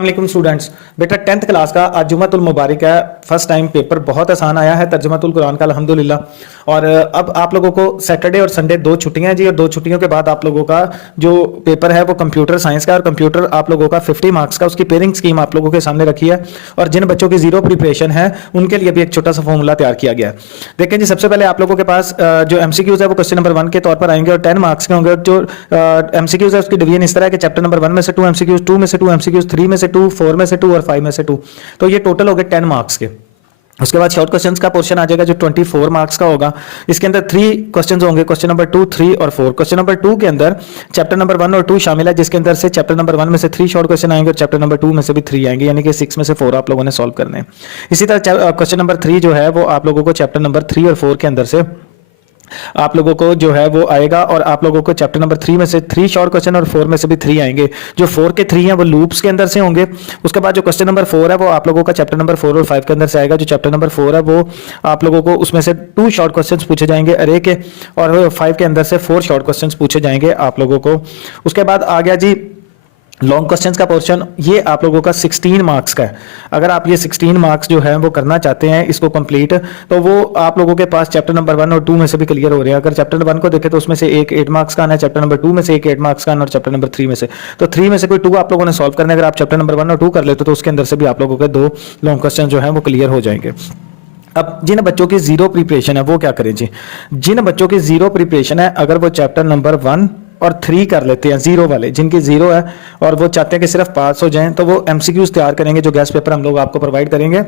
वालेकुम स्टूडेंट्स। बेटा 10th class का आज जुमातुल मुबारक है। फर्स्ट टाइम पेपर बहुत आसान आया है तर्जुमातुल कुरान का, अल्हम्दुलिल्लाह। और अब आप लोगों को सैटरडे और संडे दो छुट्टियां हैं जी, और दो छुट्टियों के बाद आप लोगों का जो पेपर है वो कंप्यूटर साइंस का, और कंप्यूटर आप लोगों का 50 मार्क्स का, उसकी पेयरिंग स्कीम आप लोगों के सामने रखी है। और जिन बच्चों की जीरो प्रिपरेशन है उनके लिए भी एक छोटा सा फॉर्मूला तैयार किया गया है। देखें जी, सबसे पहले आप लोगों के पास जो एमसीक्यूज है वो क्वेश्चन नंबर 1 के तौर पर आएंगे और 10 मार्क्स के होंगे। जो एमसीक्यूज है उसकी डिवीजन इस तरह है कि चैप्टर नंबर 1 में से 2 एमसीक्यूज, 2 में से 2 एमसीक्यूज, 3 में से 2, 4 में से 2 और 5 में से 2। तो ये टोटल हो गए 10 मार्क्स के। उसके बाद शॉर्ट क्वेश्चंस का पोर्शन आ जाएगा जो 24 मार्क्स का होगा। इसके अंदर 3 क्वेश्चंस होंगे, क्वेश्चन नंबर 2, 3 और 4। क्वेश्चन नंबर 2 के अंदर चैप्टर नंबर 1 और 2 शामिल है, जिसके अंदर से चैप्टर नंबर 1 में से 3 शॉर्ट क्वेश्चन आएंगे और चैप्टर नंबर 2 में से भी 3 आएंगे, यानी कि 6 में से 4 आप लोगों ने सॉल्व करने हैं। इसी तरह क्वेश्चन नंबर 3 जो है वो आप लोगों को चैप्टर नंबर 3 और 4 के अंदर से आप लोगों को जो है वो आएगा, और आप लोगों को चैप्टर नंबर 3 में से 3 शॉर्ट क्वेश्चन और 4 में से भी 3 आएंगे। जो 4 के 3 हैं वो लूप्स के अंदर से होंगे। उसके बाद जो क्वेश्चन नंबर 4 है वो आप लोगों का चैप्टर नंबर 4 और 5 के अंदर से आएगा। जो चैप्टर नंबर 4 है वो आप लोगों को उसमें से 2 शॉर्ट क्वेश्चन पूछे जाएंगे अरे के, और 5 के अंदर से 4 शॉर्ट क्वेश्चन पूछे जाएंगे आप लोगों को। उसके बाद आ गया जी लॉन्ग क्वेश्चंस का पोर्शन। ये आप लोगों का 16 मार्क्स का है। अगर आप ये 16 मार्क्स जो है वो करना चाहते हैं इसको कंप्लीट, तो वो आप लोगों के पास चैप्टर नंबर 1 और 2 में से भी क्लियर हो रहे हैं। अगर चैप्टर नंबर 1 को देखें तो उसमें से एक 8 मार्क्स का आना है, चैप्टर नंबर 2 में से एक 8 मार्क्स का आना, और चैप्टर नंबर 3 में से, तो 3 में से कोई 2 आप लोगों ने सॉल्व करना है। अगर आप चैप्टर नंबर 1 और 2 कर लेते तो उसके अंदर से भी आप लोगों के 2 लॉन्ग क्वेश्चन जो है वो क्लियर हो जाएंगे। अब जिन बच्चों की जीरो प्रिपरेशन है वो क्या करें जी? जिन बच्चों की जीरो प्रिपरेशन है, अगर वो चैप्टर नंबर 1 और 3 कर लेते हैं, जीरो वाले जिनकी जीरो है और वो चाहते हैं कि सिर्फ पास हो जाएं, तो वो एमसीक्यूज तैयार करेंगे जो गैस पेपर हम लोग आपको प्रोवाइड करेंगे।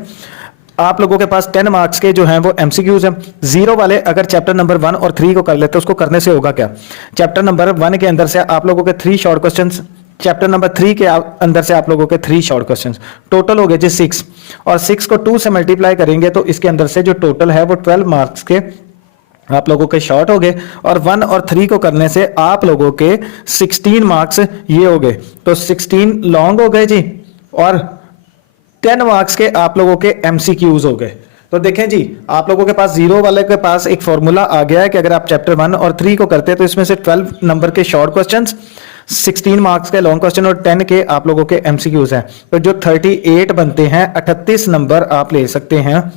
आप लोगों के पास 10 मार्क्स के जो हैं वो एमसीक्यूज हैं। जीरो वाले अगर चैप्टर नंबर 1 और 3 को कर लेते हैं, उसको करने से होगा क्या? चैप्टर नंबर 1 के अंदर से आप लोगों के 3 शॉर्ट क्वेश्चंस, चैप्टर नंबर 3 के अंदर से आप लोगों के 3 शॉर्ट क्वेश्चंस, टोटल हो गए जी 6। और 6 को 2 से मल्टीप्लाई करेंगे तो इसके अंदर से जो टोटल है वो 12 मार्क्स के आप लोगों के शॉर्ट हो गए। और 1 और 3 को करने से आप लोगों के 16 मार्क्स ये हो गए। तो 16 लॉन्ग हो गए जी, और 10 मार्क्स के आप लोगों के एमसीक्यूज हो गए। तो देखें जी, आप लोगों के पास जीरो वाले के पास एक फॉर्मूला आ गया है कि अगर आप चैप्टर 1 और 3 को करते हैं तो इसमें से 12 नंबर के शॉर्ट क्वेश्चंस, 16 मार्क्स के लॉन्ग क्वेश्चन और 10 के आप लोगों के एमसीक्यूज हैं। तो जो 38 बनते हैं, 38 नंबर आप ले सकते हैं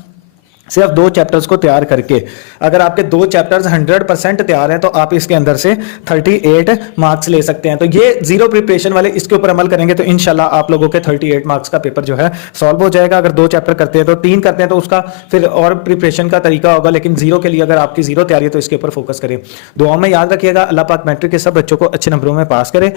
सिर्फ 2 चैप्टर्स को तैयार करके। अगर आपके 2 चैप्टर्स 100% तैयार हैं तो आप इसके अंदर से 38 मार्क्स ले सकते हैं। तो ये जीरो प्रिपरेशन वाले इसके ऊपर अमल करेंगे तो इंशाल्लाह आप लोगों के 38 मार्क्स का पेपर जो है सॉल्व हो जाएगा। अगर 2 चैप्टर करते हैं तो 3 करते हैं तो उसका फिर और प्रिपरेशन का तरीका होगा, लेकिन जीरो के लिए अगर आपकी जीरो तैयारी है तो इसके ऊपर फोकस करें। दुआओं में याद रखिएगा। अल्लाह पाक मैट्रिक के सब बच्चों को अच्छे नंबरों में पास करे।